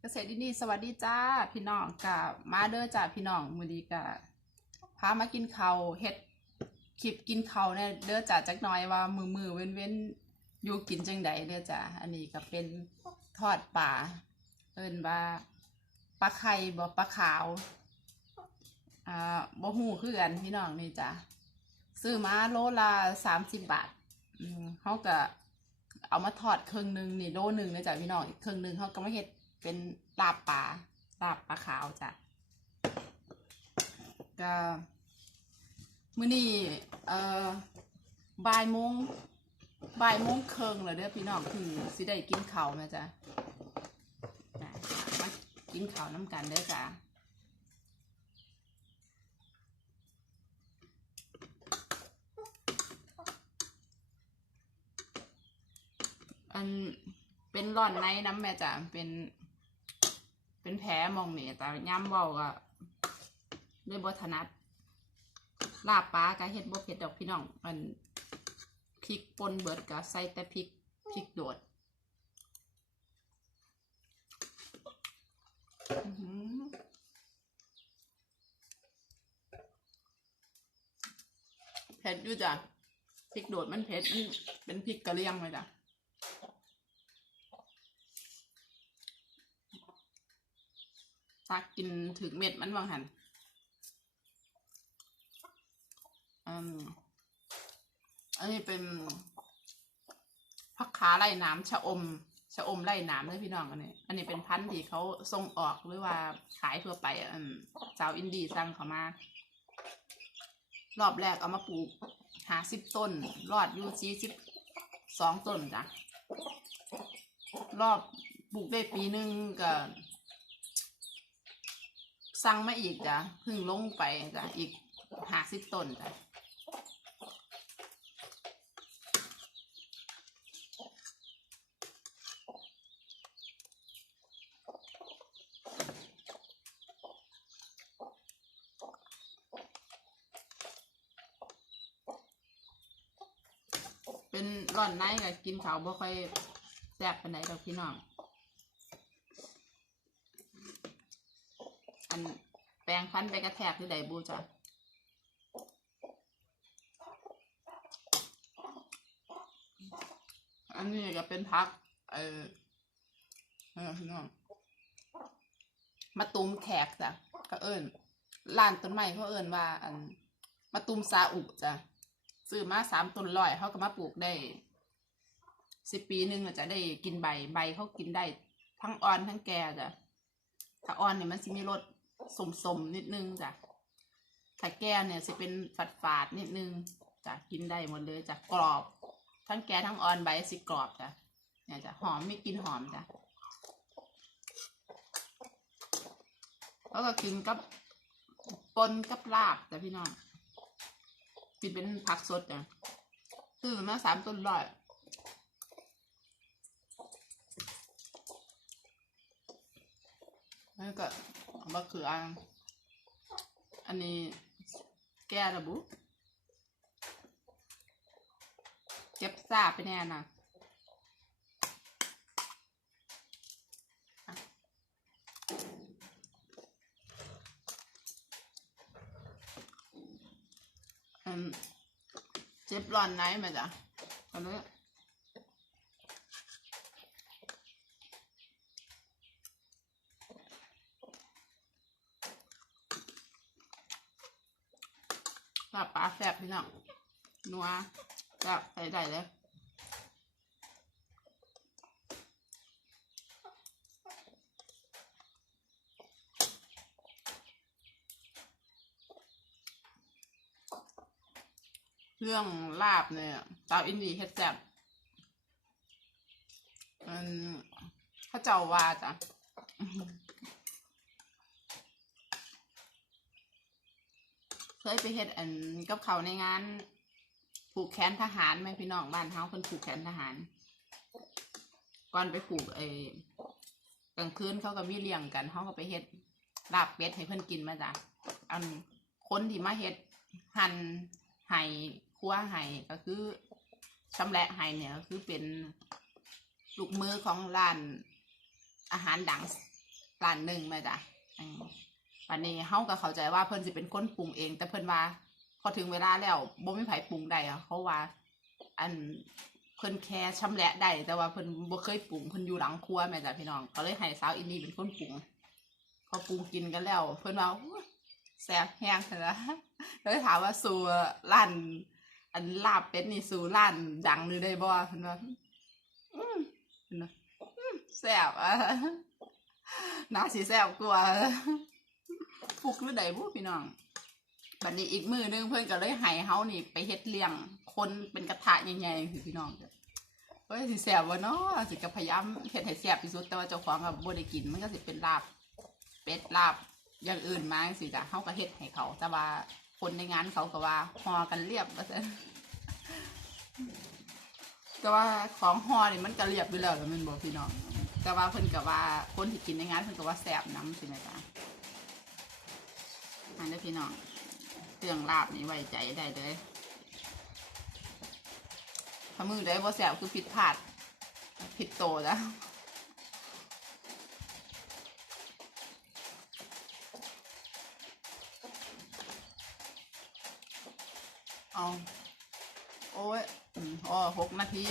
เกษตรดีนี่สวัสดีจ้าพี่น้องกับมาเด้อจ้าพี่น้องมือดีกับพามากินเขาเฮ็ดคลิปกินเขาเนี่ยเด้อจ้าจักหน่อยว่ามือมือเว้นเว้นอยู่กินจังใดเด้อจ้าอันนี้ก็เป็นทอดปลาเอิ้นว่าปลาไข่บ่ปลาขาวอ่าบ่ฮู้คือกันพี่น้องนี่จ้าซื้อมาโลละสามสิบบาทเขาก็เอามาทอดครึ่งหนึ่งนี่โลหนึ่งนะจ๊ะพี่น้องอีกครึ่งหนึ่งเขาก็มาเฮ็ด เป็นลาบปลาลาบปลาขาวจ้ะก็มื้อนี้เอ่อบ่ายโมงบ่ายโมงเครึ่งแล้วเด้อพี่น้องคือสิได้กินข้าวนะจ๊ะมากินข้าวน้ำกันเด้อจ้ะอันเป็นร่อนในน้ำแม่จ้ะเป็น เป็นแผลมองเนี่ยแต่ย่ำเบาก็ด้วยบถนัดลาบปลากะเฮ็ดบ่เผ็ดดอกพี่น้องมันพริกป่นเบิดกะใส่แต่พริกพริกโดดเผ็ดอยู่จ้ะพริกโดดมันเผ็ดมันเป็นพริกกระเหรี่ยงเลยจ้ะ ซักกินถึงเม็ดมันบางหันอืมอันนี้เป็นพักขาไล่น้ำชะอมชะอมไล่น้ำเลยพี่น้องอันนี้ อันนี้เป็นพันธุ์ที่เขาส่งออกหรือว่าขายทั่วไปอืมชาวอินดีสั่งเขามารอบแรกเอามาปลูกหาสิบต้น รอดอยู่ชีสิบสองต้นจ้ะรอบปลูกได้ปีหนึ่งก็ สั่งมาอีกจ้ะเพิ่งลงไปจ้ะอีกหาสิบต้นจ้ะเป็นร่อนในกับกินเขาบ่ค่อยแซ่บปานไหนดอกพี่น้อง อั นแปลงฟันไปกระแทกที่ใดบูจ้ะอันนี้ก็เป็นพัก เออเออพี่น้องมาตูมแขกจ้ะก็เอิญร้านต้นไม้เขาเอิญว่า อันมาตูมซาอุจ้ะซื้อมาสามต้นร้อยเขาก็มาปลูกได้สิบปีหนึ่งจะได้กินใบใบเขากินได้ ทั้งอ่อนทั้งแก่จ้ะถ้าอ่อนเนี่ยมันสิมีรส สมๆนิดนึงจ้ะถ้าแก่เนี่ยสิเป็นฝาดฝาดนิดนึงจ้ะกินได้หมดเลยจ้ะกรอบ ทั้งแก่ทั้งออนใบสิกรอบจ้ะเนี่ยจ้ะหอมไม่กินหอมจ้ะแล้วก็กินกับปนกับลาบจ้ะพี่น้องกินเป็นผักสดจ้ะซื้อมาสามต้นร้อย แล้วก็มะเขืออันนี้แก้ระบุ เก็บซาไปแน่น่ะอืมเจ็บร้อนไหนไหมจ๊ะตอนนี้ ลาบปลาแซ่บพี่น้องนัวแซ่บใส่ได้เลยเรื่องลาบเนี่ยสาวอินดีเฮ็ดแซ่บมันข้าเจ้าว่าจ้ะ เค ยไปเฮ็ดอันกับเขาในงาน ผูกแขนทหารไหมพี่น้องบ้านเฮาเพิ่นผูกแขนทหาร ก่อนไปผูกไอ้กลางคืนเขาก็มีเลี้ยงกันเขาก็ไปเฮ็ดลาบเป็ดให้เพิ่อนกินมาจ้ะอันคนที่มาเฮ็ดหั่นไห้คั่วไห้ก็คือชำแหละไห้เนี่ยก็คือเป็นลูกมือของร้านอาหารดังร้านหนึ่งม่จ้ะ อันนี้เฮาก็เข้าใจว่าเพิ่นสิเป็นคนปรุงเอง แต่เพิ่นว่า พอถึงเวลาแล้วบ่มีไผปรุงได้อะเขาว่า อันเพิ่นแค่ชำแหละได้แต่ว่าเพิ่นบ่เคยปรุงเพิ่นอยู่หลังครัวแม่จ้ะพี่น้อง ก็เลยให้สาวอินนี่เป็นคนปรุงพอปรุงกินกันแล้ว เพิ่นว่าแซ่บแห้งเลยนะเลยถามว่าสู่ร้านอันลาบเป็ดนี่สู่ร้านดังนี่ได้บ่เพิ่นว่าอืมเพิ่นว่าแซ่บอะน่าสิแซ่บกว่า ฟุกหรือใดบ่พี่น้องบัดนี้อีกมือหนึงเพิ่อนก็เลยให้เฮานี่ ไปเฮ็ดเลี้ยงคนเป็นกระทะใหญ่ๆคือพี่น้องจ้ะเฮ้ยสิแซ่บบ่เนาะสิก็พยายามเฮ็ดให้แซ่บที่สุดแต่ว่าเจ้าของก็บ่ได้กินมันก็สิเป็นลาบเป็ดลาบอย่างอื่นมาจังซี่จ้ะเฮาก็เฮ็ดให้เขา แต่ว่าคนในงานเขาก็ว่าฮอกันเรียบว่าซั่นแต่ว่าของฮอนี่มันก็เรียบอยู่แล้วแล้วมันบ่พี่น้องแต่ว่าเพิ่นก็ว่าคนที่กินในงานเพิ่นก็ว่าแซ่บน้ำสิแม่จ้ะ อันนี้พี่น้องเรื่องลาบนี่ไว้ใจได้เลยถ้ามือได้บ่แซ่บคือผิดพลาดผิดโตแล้วเอาโอ้ยอ๋อหกนาที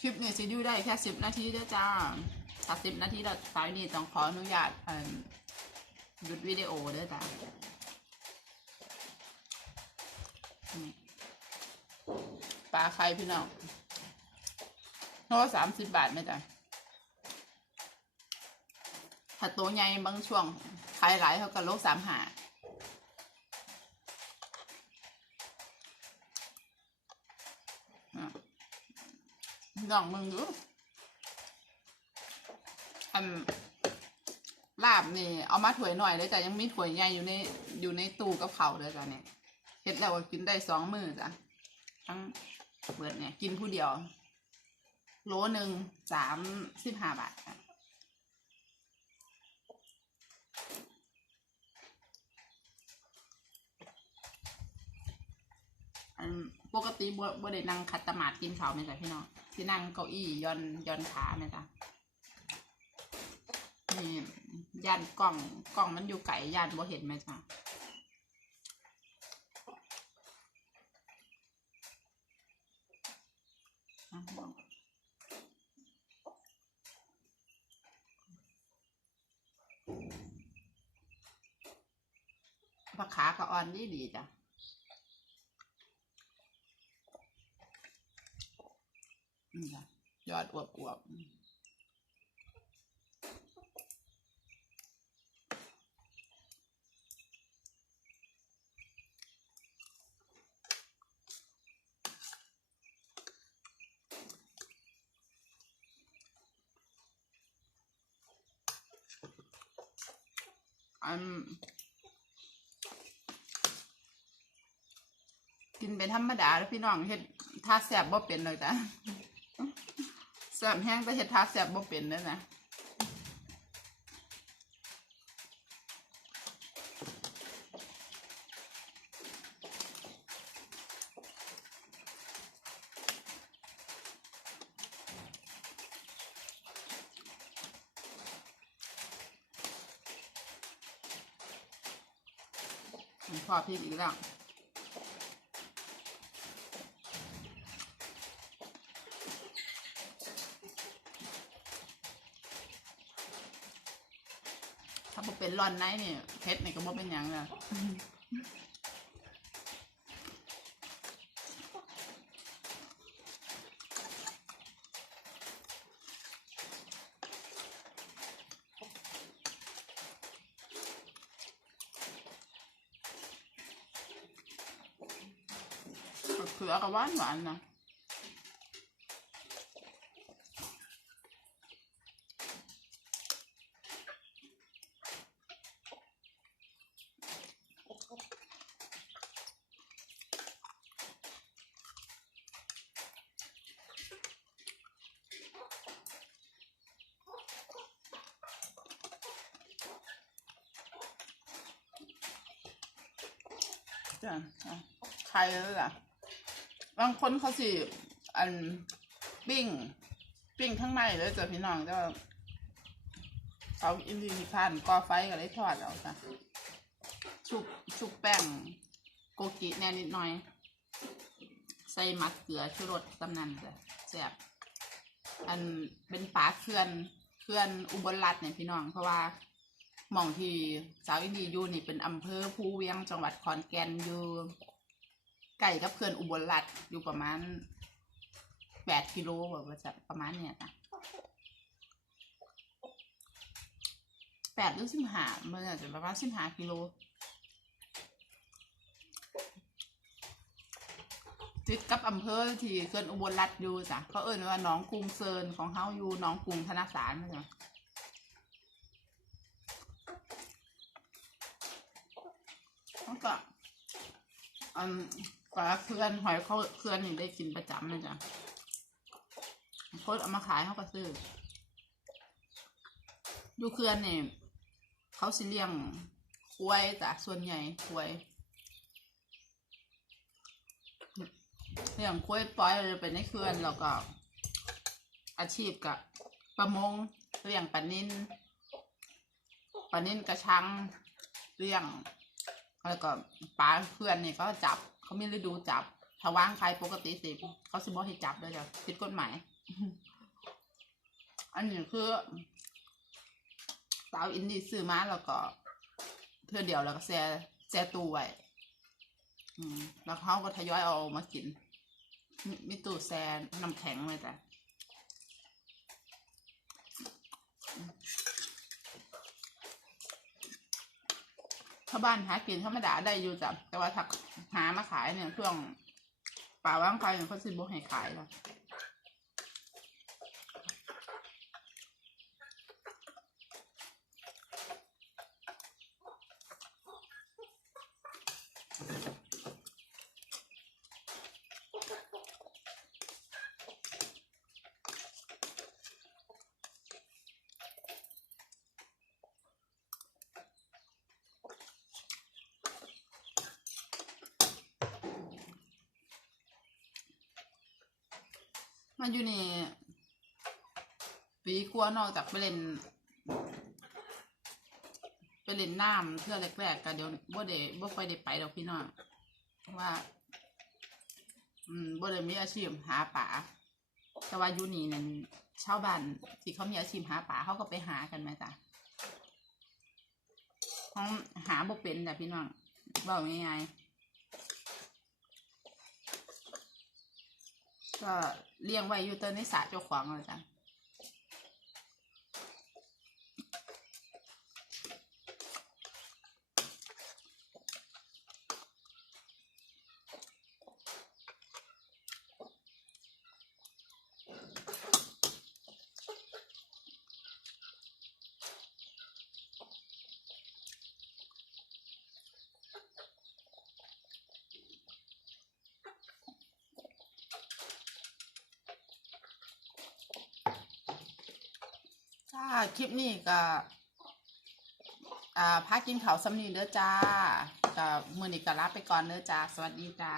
คลิปนี้จะดูได้แค่สิบนาทีเด้อจ้าถ้าสิบนาทีแล้วสายนี้ต้องขออนุญาตเอิ่ม หยุดวิดีโอเด้อจ้านี่ปลาไข่พี่น้องโลสามสิบบาทไหมจ้ะถ้าตัวใหญ่บางช่วงขายหลายเขาก็โลสามหาอะลองมึงดูอัน ลาบนี่ เอามาถ้วยหน่อยเลยจ้ะยังมีถ้วยใหญ่อยู่ในอยู่ในตู้กับเขาเลยจ้ะเนี่ยเฮ็ดแล้วก็กินได้สองมือจ้ะทั้งเบิดเนี่ย กินผู้เดียว โลหนึ่งสามสิบห้าบาทจ้ะอันปกติบ่บ่ได้นั่งขัดสมาธิกินข้าวแม่จ้ะพี่น้องที่นั่งเก้าอี้ย้อนย้อนขาแม่จ้ะนี่ ย่านกล้องกล้องมันอยู่ไกลย่านบ่เห็นแม่จ้ะผักขาก็อ่อนดีดีจ้ะอืมจ้ะยอดอวบอวบ กินเป็นธรรมดาแล้วพี่น้องเห็ดท้าแสบบ่เป็นเลยจ้ะแสบแห้งแต่เห็ดทาแสบบ่เป็นเลยนะ มันพอพริกอีกแล้วถ้าบ่เป็นร้อนในนี่เพชรนี่ยก็บ่เป็นอยังเลย ก็เขือกับหวาน บางคนเขาสิอันปิ้งปิ้งข้างในเลยจ้ะพี่น้องก็เขาอินทรีย์พันก่อไฟก็เลยทอดเอาค่ะชุบชุบแป้งโกกิแน่นิดหน่อย ใส่มักเกลือชูรสตำนันจ้ะแซ่บอันเป็นปลาเขื่อนเขื่อนอุบลรัตน์เนี่ยพี่น้อง เพราะว่าหม่องที่สาวอินดีอยู่นี่เป็นอำเภอภูเวียงจังหวัดขอนแก่นอยู่ ใกล้กับเขื่อนอุบลรัตอยู่ประมาณแปดกิโลแบบว่าจะประมาณเนี่ยนะแปดหรือสิบห้ามันอาจจะประมาณสิบห้ากิโลติดกับอำเภอที่เกินอุบลรัฐอยู่จ้ะเขาเอ่ยว่าน้องกรุงเซินของเขาอยู่น้องกรุงธนสารนะจ๊ะแล้วก็อัน ปลาเพื่อนหอยเขาเพื่อนนี่ได้กินประจำเลยจ้ะโคตรเอามาขายเขาก็ซื้ออยู่เขื่อนนี่เขาสิเลี้ยงควายจ้ะส่วนใหญ่ควายเรื่องกล้วยปล่อยเราไปในเขื่อนแล้วก็ อาชีพกับประมงเลี้ยงปลานินปลานินกระชังเลี้ยงแล้วก็ปลาเขื่อนนี่เขาจับ เขาไม่ฤดูจับ ถ้าว่างใครปกติสิเขาสิบ่ให้จับด้วยจ้ะผิดกฎหมาย อันนี้คือสาวอินดี้ซื้อมาแล้วก็เพื่อเดียวแล้วก็แช่แช่ตู้ไว้แล้วเขาก็ทยอยเอามากิน มีมีตู้แซ่น้ำแข็งเลยแต่ ชาวบ้านหากินธรรมดาได้อยู่จ้ะแต่ว่าถ้าหามาขายเนี่ยช่วงป่าว่างไฟเนี่ยเขาซื้อบให้ขายแล้ว มันอยู่นี่ปีกลัวนอกจากไปเล่นไปเล่นน้ำเทื่อแรกๆก็เดี๋ยวบ่ได้บ่ค่อยได้ไปดอกพี่น้องว่า อืมบ่ได้มีอาชีพหาปลาแต่ว่าอยู่นี่นั่นชาวบ้านที่เขามีอาชีพหาปลาเขาก็ไปหากันไหมจ้ะเขาหาบ่เป็นจ้ะพี่น้องบอกง่ายๆ ก็เลี้ยงไว้อยู่เตอในสระเจ้าของเลยจ้ะ จ้า คลิปนี้ก็อ่าพักกินเขาวสำนีเด้อจ้าก็มือนี้ก็ลาไปก่อนเด้อจ้า สวัสดีจ้า